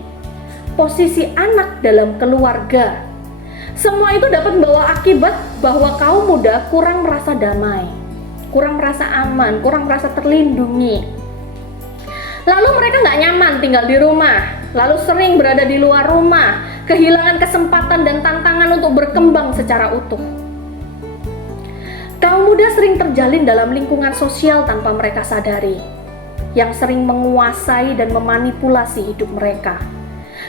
posisi anak dalam keluarga. Semua itu dapat membawa akibat bahwa kaum muda kurang merasa damai, kurang merasa aman, kurang merasa terlindungi. Lalu mereka nggak nyaman tinggal di rumah, lalu sering berada di luar rumah, kehilangan kesempatan dan tantangan untuk berkembang secara utuh. Kaum muda sering terjalin dalam lingkungan sosial tanpa mereka sadari, yang sering menguasai dan memanipulasi hidup mereka.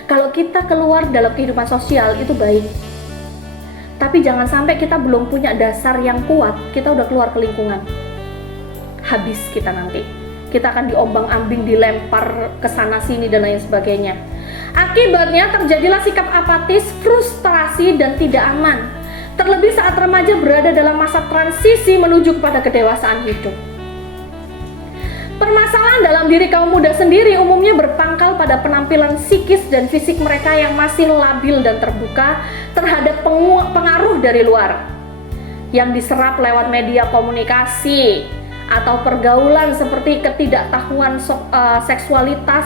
Kalau kita keluar dalam kehidupan sosial itu baik, tapi jangan sampai kita belum punya dasar yang kuat, kita udah keluar ke lingkungan. Habis kita nanti. Kita akan diombang-ambing, dilempar ke sana sini dan lain sebagainya. Akibatnya terjadilah sikap apatis, frustrasi dan tidak aman. Terlebih saat remaja berada dalam masa transisi menuju kepada kedewasaan hidup. Permasalahan dalam diri kaum muda sendiri umumnya berpangkal pada penampilan psikis dan fisik mereka yang masih labil dan terbuka terhadap pengaruh dari luar yang diserap lewat media komunikasi atau pergaulan seperti ketidaktahuan seksualitas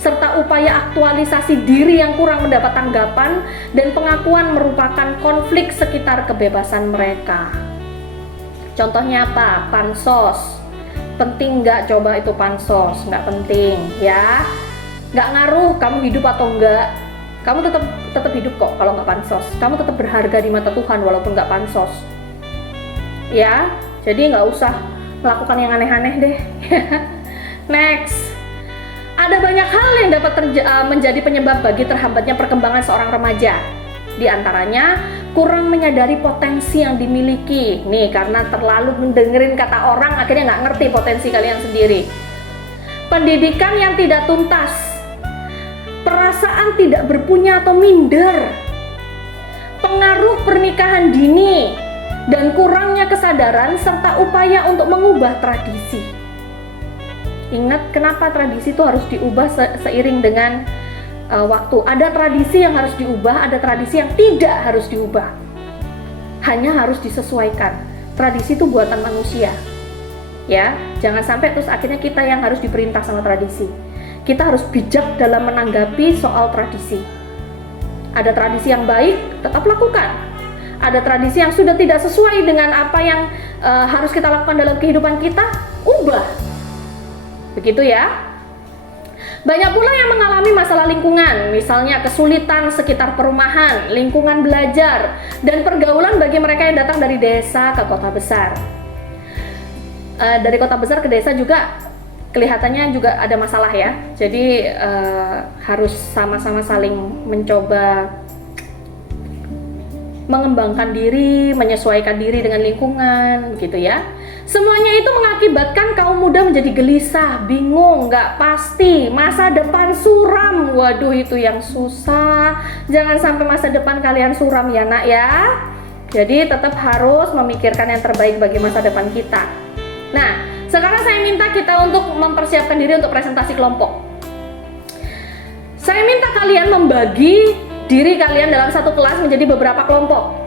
serta upaya aktualisasi diri yang kurang mendapat tanggapan dan pengakuan merupakan konflik sekitar kebebasan mereka. Contohnya apa? Pansos. Penting nggak coba itu pansos? Nggak penting ya, nggak ngaruh kamu hidup atau enggak. Kamu tetap hidup kok kalau nggak pansos. Kamu tetap berharga di mata Tuhan walaupun nggak pansos ya. Jadi nggak usah melakukan yang aneh-aneh deh. Next, ada banyak hal yang dapat menjadi penyebab bagi terhambatnya perkembangan seorang remaja. Di antaranya, kurang menyadari potensi yang dimiliki. Nih, karena terlalu mendengerin kata orang, akhirnya nggak ngerti potensi kalian sendiri. Pendidikan yang tidak tuntas, perasaan tidak berpunya atau minder, pengaruh pernikahan dini, dan kurangnya kesadaran serta upaya untuk mengubah tradisi. Ingat kenapa tradisi itu harus diubah seiring dengan waktu. Ada tradisi yang harus diubah, ada tradisi yang tidak harus diubah. Hanya harus disesuaikan. Tradisi itu buatan manusia. Ya, jangan sampai terus akhirnya kita yang harus diperintah sama tradisi. Kita harus bijak dalam menanggapi soal tradisi. Ada tradisi yang baik, tetap lakukan. Ada tradisi yang sudah tidak sesuai dengan apa yang harus kita lakukan dalam kehidupan kita, ubah. Begitu ya. Banyak pula yang mengalami masalah lingkungan, misalnya kesulitan sekitar perumahan, lingkungan belajar, dan pergaulan bagi mereka yang datang dari desa ke kota besar. Dari kota besar ke desa juga kelihatannya juga ada masalah ya. Jadi harus sama-sama saling mencoba mengembangkan diri, menyesuaikan diri dengan lingkungan, gitu ya. Semuanya itu mengakibatkan kaum muda menjadi gelisah, bingung, nggak pasti, masa depan suram. Waduh, itu yang susah. Jangan sampai masa depan kalian suram ya nak ya. Jadi tetap harus memikirkan yang terbaik bagi masa depan kita. Nah, sekarang saya minta kita untuk mempersiapkan diri untuk presentasi kelompok. Saya minta kalian membagi diri kalian dalam satu kelas menjadi beberapa kelompok.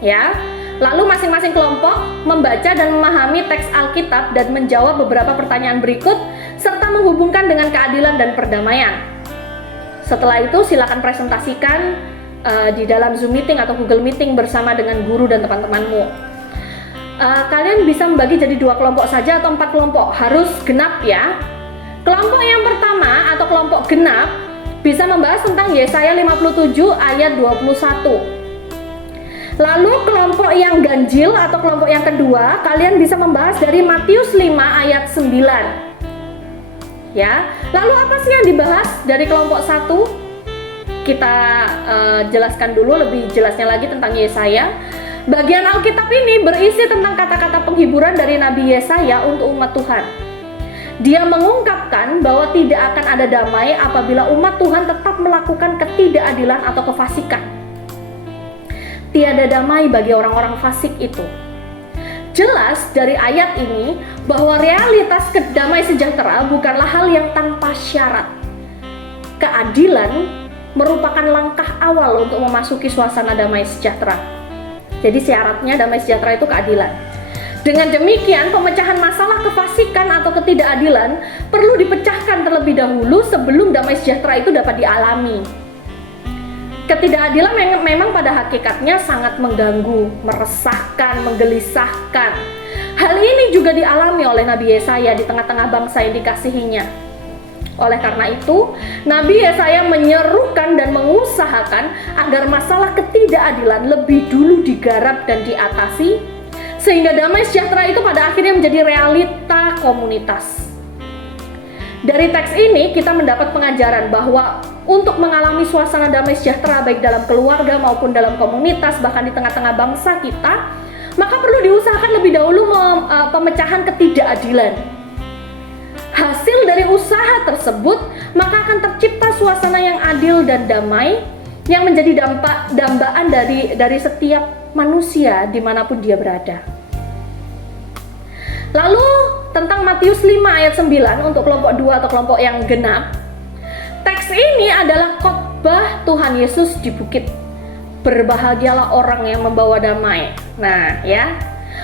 Ya. Lalu masing-masing kelompok membaca dan memahami teks Alkitab dan menjawab beberapa pertanyaan berikut serta menghubungkan dengan keadilan dan perdamaian. Setelah itu silakan presentasikan di dalam Zoom meeting atau Google Meeting bersama dengan guru dan teman-temanmu. Kalian bisa membagi jadi 2 kelompok saja atau 4 kelompok, harus genap ya. Kelompok yang pertama atau kelompok genap bisa membahas tentang Yesaya 57 ayat 21. Lalu kelompok yang ganjil atau kelompok yang kedua, kalian bisa membahas dari Matius 5 ayat 9. Ya. Lalu apa sih yang dibahas dari kelompok 1? Kita jelaskan dulu lebih jelasnya lagi tentang Yesaya. Bagian Alkitab ini berisi tentang kata-kata penghiburan dari Nabi Yesaya untuk umat Tuhan. Dia mengungkapkan bahwa tidak akan ada damai apabila umat Tuhan tetap melakukan ketidakadilan atau kefasikan. Tiada damai bagi orang-orang fasik itu. Jelas dari ayat ini bahwa realitas damai sejahtera bukanlah hal yang tanpa syarat. Keadilan merupakan langkah awal untuk memasuki suasana damai sejahtera. Jadi syaratnya damai sejahtera itu keadilan. Dengan demikian, pemecahan masalah kefasikan atau ketidakadilan perlu dipecahkan terlebih dahulu sebelum damai sejahtera itu dapat dialami. Ketidakadilan memang pada hakikatnya sangat mengganggu, meresahkan, menggelisahkan. Hal ini juga dialami oleh Nabi Yesaya di tengah-tengah bangsa yang dikasihinya. Oleh karena itu, Nabi Yesaya menyerukan dan mengusahakan agar masalah ketidakadilan lebih dulu digarap dan diatasi, sehingga damai sejahtera itu pada akhirnya menjadi realita komunitas. Dari teks ini kita mendapat pengajaran bahwa untuk mengalami suasana damai sejahtera baik dalam keluarga maupun dalam komunitas, bahkan di tengah-tengah bangsa kita, maka perlu diusahakan lebih dahulu pemecahan ketidakadilan. Hasil dari usaha tersebut maka akan tercipta suasana yang adil dan damai yang menjadi dambaan dari setiap manusia dimanapun dia berada. Lalu tentang Matius 5 ayat 9 untuk kelompok 2 atau kelompok yang genap. Teks ini adalah khotbah Tuhan Yesus di bukit. Berbahagialah orang yang membawa damai. Nah, ya.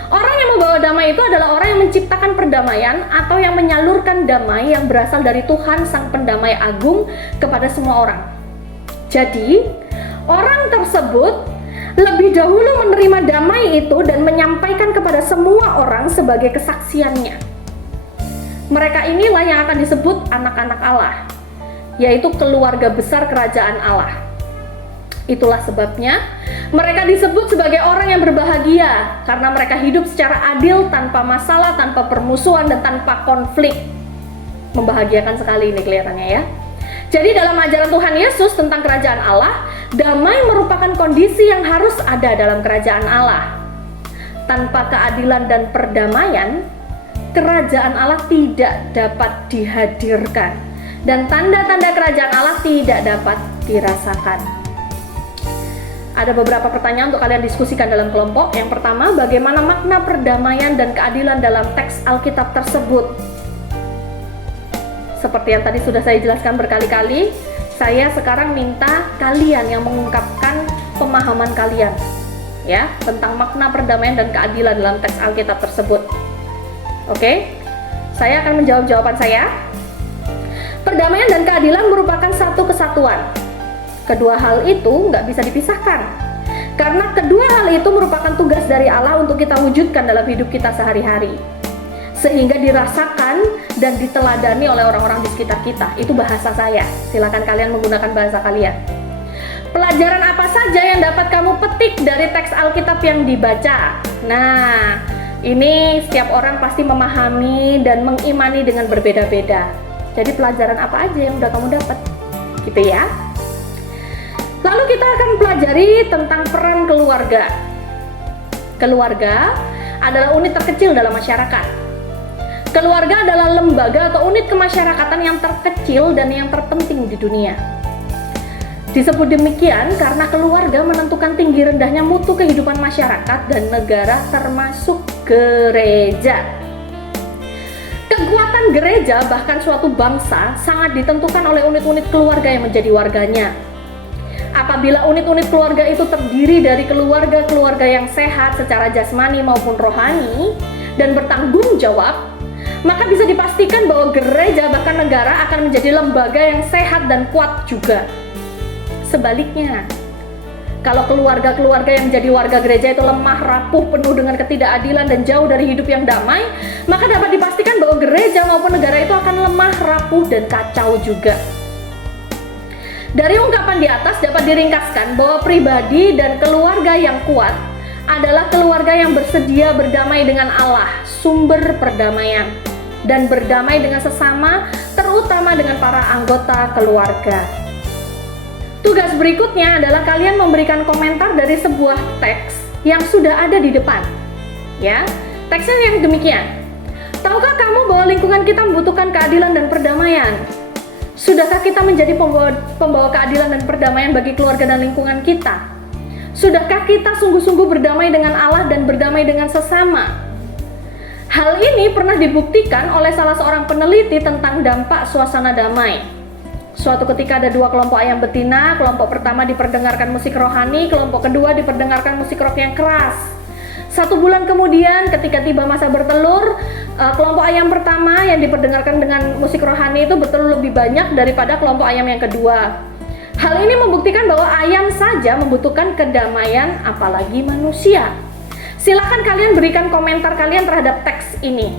Orang yang membawa damai itu adalah orang yang menciptakan perdamaian atau yang menyalurkan damai yang berasal dari Tuhan Sang Pendamai Agung kepada semua orang. Jadi, orang tersebut lebih dahulu menerima damai itu dan menyampaikan kepada semua orang sebagai kesaksiannya. Mereka inilah yang akan disebut anak-anak Allah, yaitu keluarga besar kerajaan Allah. Itulah sebabnya mereka disebut sebagai orang yang berbahagia, karena mereka hidup secara adil, tanpa masalah, tanpa permusuhan, dan tanpa konflik. Membahagiakan sekali ini kelihatannya ya. Jadi dalam ajaran Tuhan Yesus tentang kerajaan Allah, damai merupakan kondisi yang harus ada dalam kerajaan Allah. Tanpa keadilan dan perdamaian, kerajaan Allah tidak dapat dihadirkan, dan tanda-tanda kerajaan Allah tidak dapat dirasakan. Ada beberapa pertanyaan untuk kalian diskusikan dalam kelompok. Yang pertama, bagaimana makna perdamaian dan keadilan dalam teks Alkitab tersebut? Seperti yang tadi sudah saya jelaskan berkali-kali, saya sekarang minta kalian yang mengungkapkan pemahaman kalian ya tentang makna perdamaian dan keadilan dalam teks Alkitab tersebut. Oke? Saya akan menjawab jawaban saya. Perdamaian dan keadilan merupakan satu kesatuan. Kedua hal itu nggak bisa dipisahkan, karena kedua hal itu merupakan tugas dari Allah untuk kita wujudkan dalam hidup kita sehari-hari, sehingga dirasakan dan diteladani oleh orang-orang di sekitar kita. Itu bahasa saya, silakan kalian menggunakan bahasa kalian. Pelajaran apa saja yang dapat kamu petik dari teks Alkitab yang dibaca? Nah, ini setiap orang pasti memahami dan mengimani dengan berbeda-beda. Jadi pelajaran apa aja yang udah kamu dapat? Gitu ya. Lalu kita akan pelajari tentang peran keluarga. Keluarga adalah unit terkecil dalam masyarakat. Keluarga adalah lembaga atau unit kemasyarakatan yang terkecil dan yang terpenting di dunia. Disebut demikian karena keluarga menentukan tinggi rendahnya mutu kehidupan masyarakat dan negara, termasuk gereja. Kekuatan gereja, bahkan suatu bangsa, sangat ditentukan oleh unit-unit keluarga yang menjadi warganya. Apabila unit-unit keluarga itu terdiri dari keluarga-keluarga yang sehat secara jasmani maupun rohani dan bertanggung jawab, maka bisa dipastikan bahwa gereja bahkan negara akan menjadi lembaga yang sehat dan kuat juga. Sebaliknya, kalau keluarga-keluarga yang menjadi warga gereja itu lemah, rapuh, penuh dengan ketidakadilan dan jauh dari hidup yang damai, maka dapat dipastikan bahwa gereja maupun negara itu akan lemah, rapuh, dan kacau juga. Dari ungkapan di atas dapat diringkaskan bahwa pribadi dan keluarga yang kuat adalah keluarga yang bersedia berdamai dengan Allah, sumber perdamaian, dan berdamai dengan sesama, terutama dengan para anggota keluarga. Tugas berikutnya adalah kalian memberikan komentar dari sebuah teks yang sudah ada di depan. Ya, teksnya yang demikian. Tahukah kamu bahwa lingkungan kita membutuhkan keadilan dan perdamaian? Sudahkah kita menjadi pembawa keadilan dan perdamaian bagi keluarga dan lingkungan kita? Sudahkah kita sungguh-sungguh berdamai dengan Allah dan berdamai dengan sesama? Hal ini pernah dibuktikan oleh salah seorang peneliti tentang dampak suasana damai. Suatu ketika ada dua kelompok ayam betina. Kelompok pertama diperdengarkan musik rohani, kelompok kedua diperdengarkan musik rock yang keras. 1 bulan kemudian ketika tiba masa bertelur, kelompok ayam pertama yang diperdengarkan dengan musik rohani itu bertelur lebih banyak daripada kelompok ayam yang kedua. Hal ini membuktikan bahwa ayam saja membutuhkan kedamaian, apalagi manusia. Silakan kalian berikan komentar kalian terhadap teks ini.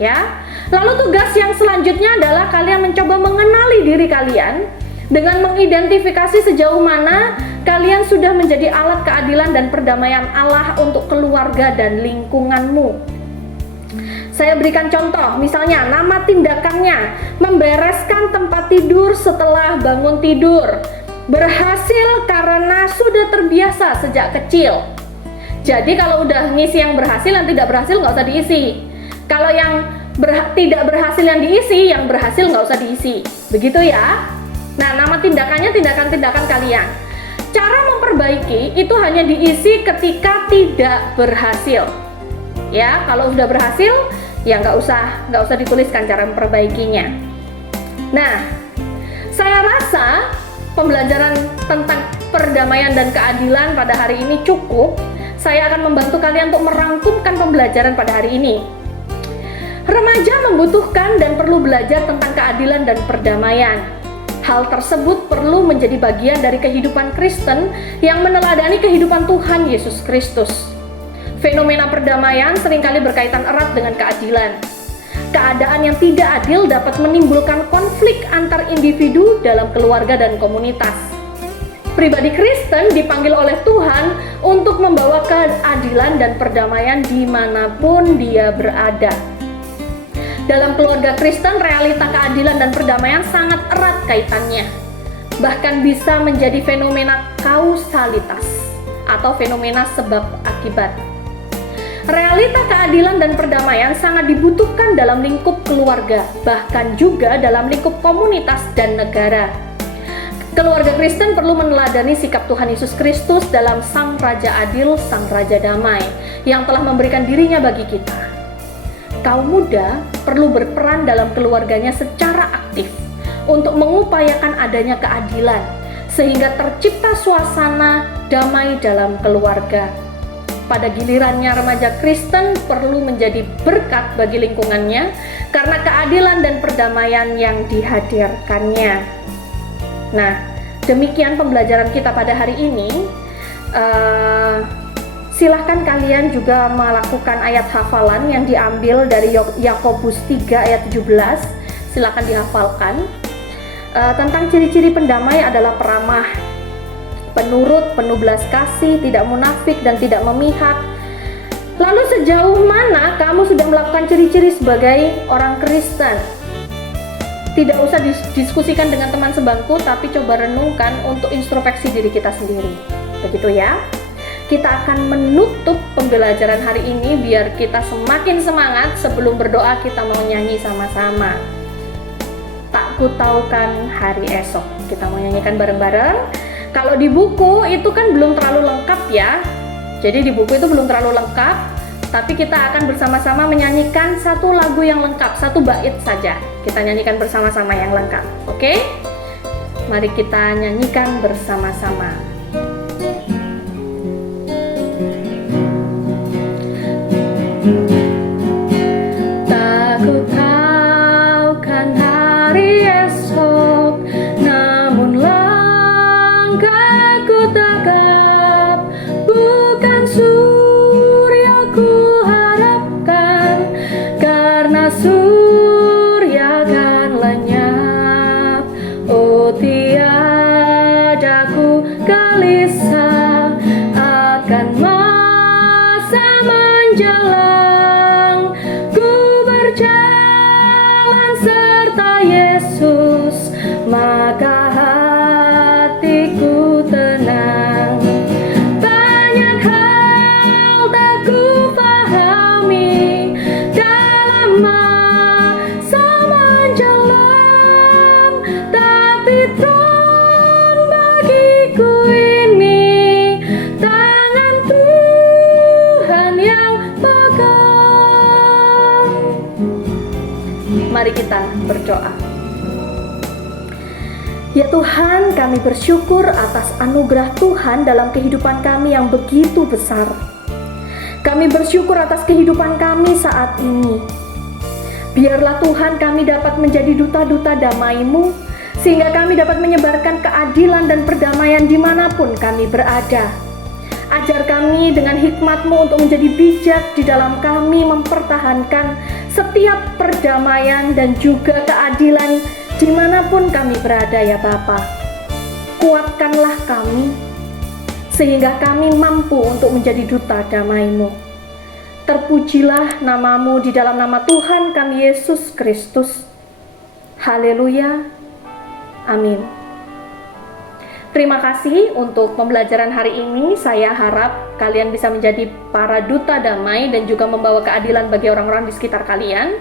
Ya. Lalu tugas yang selanjutnya adalah kalian mencoba mengenali diri kalian dengan mengidentifikasi sejauh mana kalian sudah menjadi alat keadilan dan perdamaian Allah untuk keluarga dan lingkunganmu. Saya berikan contoh, misalnya nama tindakannya, membereskan tempat tidur setelah bangun tidur. Berhasil karena sudah terbiasa sejak kecil. Jadi kalau udah ngisi yang berhasil, yang tidak berhasil nggak usah diisi. Kalau yang tidak berhasil yang diisi, yang berhasil nggak usah diisi. Begitu ya. Nah, nama tindakannya tindakan-tindakan kalian. Cara memperbaiki itu hanya diisi ketika tidak berhasil. Ya, kalau sudah berhasil, Ya nggak usah dituliskan cara memperbaikinya. Nah, saya rasa pembelajaran tentang perdamaian dan keadilan pada hari ini cukup. Saya akan membantu kalian untuk merangkumkan pembelajaran pada hari ini. Remaja membutuhkan dan perlu belajar tentang keadilan dan perdamaian. Hal tersebut perlu menjadi bagian dari kehidupan Kristen yang meneladani kehidupan Tuhan Yesus Kristus. Fenomena perdamaian seringkali berkaitan erat dengan keadilan. Keadaan yang tidak adil dapat menimbulkan konflik antar individu dalam keluarga dan komunitas. Pribadi Kristen dipanggil oleh Tuhan untuk membawa keadilan dan perdamaian dimanapun dia berada. Dalam keluarga Kristen, realita keadilan dan perdamaian sangat erat kaitannya. Bahkan bisa menjadi fenomena kausalitas atau fenomena sebab akibat. Realita keadilan dan perdamaian sangat dibutuhkan dalam lingkup keluarga, bahkan juga dalam lingkup komunitas dan negara. Keluarga Kristen perlu meneladani sikap Tuhan Yesus Kristus dalam Sang Raja Adil, Sang Raja Damai, yang telah memberikan dirinya bagi kita. Kaum muda perlu berperan dalam keluarganya secara aktif untuk mengupayakan adanya keadilan, sehingga tercipta suasana damai dalam keluarga. Pada gilirannya, remaja Kristen perlu menjadi berkat bagi lingkungannya karena keadilan dan perdamaian yang dihadirkannya. Nah, demikian pembelajaran kita pada hari ini. Silahkan kalian juga melakukan ayat hafalan yang diambil dari Yakobus 3 ayat 17. Silahkan dihafalkan. Tentang ciri-ciri pendamai adalah peramah, penurut, penuh belas kasih, tidak munafik, dan tidak memihak. Lalu sejauh mana kamu sudah melakukan ciri-ciri sebagai orang Kristen? Tidak usah didiskusikan dengan teman sebangku, tapi coba renungkan untuk introspeksi diri kita sendiri. Begitu ya. Kita akan menutup pembelajaran hari ini biar kita semakin semangat. Sebelum berdoa kita mau nyanyi sama-sama. Tak kutaukan hari esok. Kita mau nyanyikan bareng-bareng. Kalau di buku itu kan belum terlalu lengkap ya. Jadi di buku itu belum terlalu lengkap. Tapi kita akan bersama-sama menyanyikan satu lagu yang lengkap, satu bait saja. Kita nyanyikan bersama-sama yang lengkap. Oke? Mari kita nyanyikan bersama-sama. Mari kita berdoa. Ya Tuhan, kami bersyukur atas anugerah Tuhan dalam kehidupan kami yang begitu besar. Kami bersyukur atas kehidupan kami saat ini. Biarlah Tuhan kami dapat menjadi duta-duta damai-Mu, sehingga kami dapat menyebarkan keadilan dan perdamaian dimanapun kami berada. Ajar kami dengan hikmat-Mu untuk menjadi bijak di dalam kami mempertahankan setiap perdamaian dan juga keadilan dimanapun kami berada ya Bapa. Kuatkanlah kami sehingga kami mampu untuk menjadi duta damai-Mu. Terpujilah nama-Mu di dalam nama Tuhan kami Yesus Kristus. Haleluya. Amin. Terima kasih untuk pembelajaran hari ini. Saya harap kalian bisa menjadi para duta damai dan juga membawa keadilan bagi orang-orang di sekitar kalian.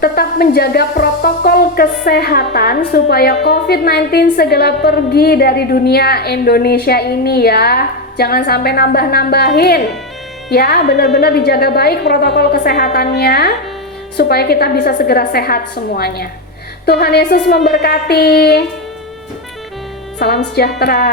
Tetap menjaga protokol kesehatan supaya COVID-19 segera pergi dari dunia Indonesia ini ya. Jangan sampai nambah-nambahin. Ya, benar-benar dijaga baik protokol kesehatannya. supaya kita bisa segera sehat semuanya. Tuhan Yesus memberkati. Salam sejahtera.